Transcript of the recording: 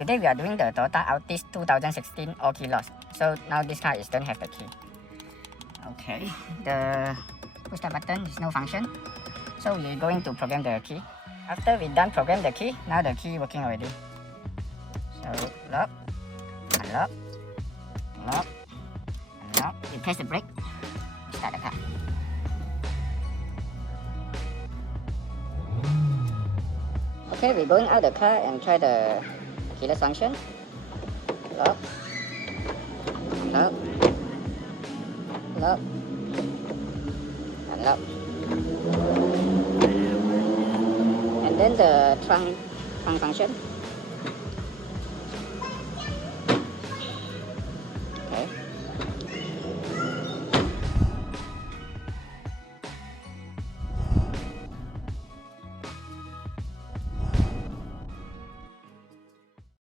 Today we are doing the Corolla Altis 2016 all key loss. So now this car don't have the key. Okay, the push start button is no function. So we're going to program the key. After we done program the key, now the key working already. So lock, unlock, lock, unlock. You press the brake, start the car. Okay, we're going out the car and try the keyless function. Lock, lock, lock, unlock. And then the trunk function.